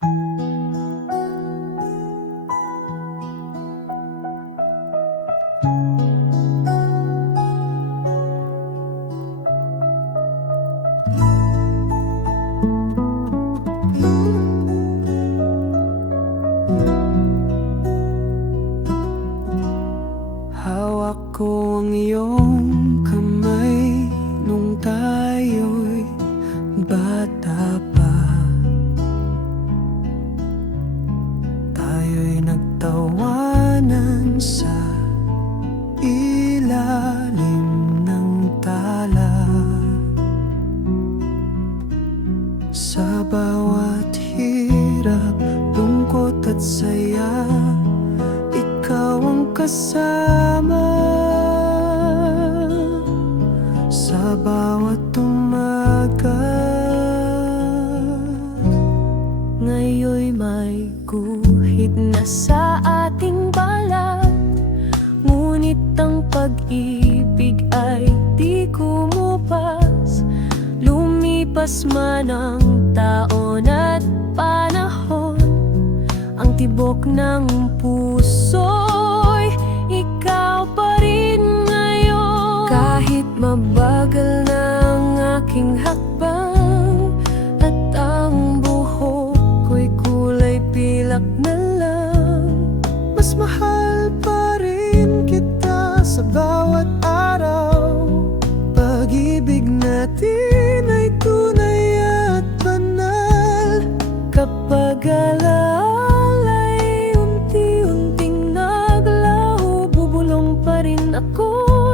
Hawak ko ang iyong kamay nung tayo'y bata pa. Tayo'y nagtawanan sa ilalim ng tala. Sa bawat hirap, lungkot at saya, ikaw ang kasama. Sa bawat umaga, ngayon'y may guhit na sa ating balat, ngunit ang pag-ibig ay di kumupas. Lumipas man ang taon at panahon, ang tibok ng puso'y ikaw pa rin ngayon. Kahit mabagal na ang aking hakbang at ang buhok ko'y kulay pilak na lang, mas mahal pa rin kita sa bawat araw. Pag-ibig natin ay tunay at banal. kapag alaala'y unti-unting naglaho, bubulong pa rin ako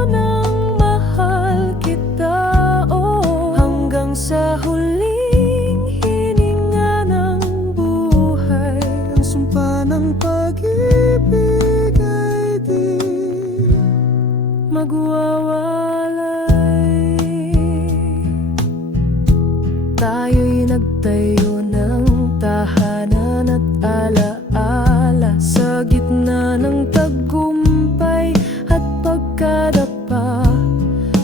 ng mahal kita, oh. Hanggang sa huling hininga ng buhay, Ang sumpa ng pag-ibig ay di magwawalay. Tayo'y nagtayo ng tahanan at alaala sa gitna ng tagumpay at pagkadapa.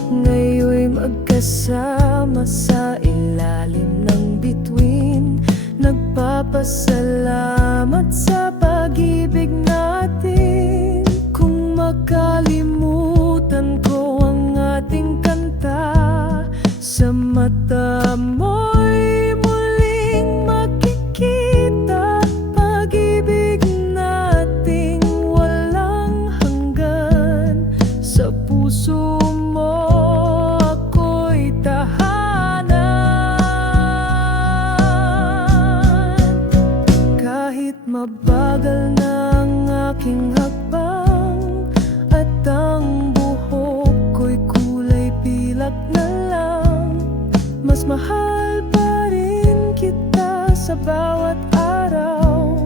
Ngayon'y magkasama sa ilalim ng bituin, nagpapasalamat sa pag-ibig natin. Kung makalimutan ko ang ating kanta, sa mata mo'y muling makikita pag-ibig nating walang hanggan. Sa puso mo ako'y tahanan. Kahit mabagal na ang aking hakbang at ang buhok ko'y kulay pilak na lang, mas mahal pa rin kita sa bawat araw.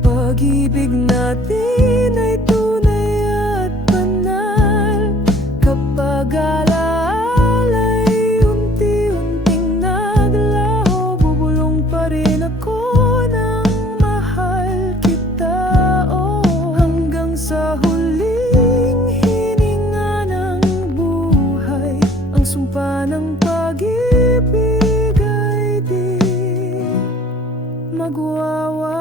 Pag-ibig natin ay tunay at banal. Kapag alaala'y unti-unting naglaho, bubulong pa rin ako ng mahal kita, oh. Hanggang sa huling hininga ng buhay, ang sumpa ng pag-ibig ay di magwawalay.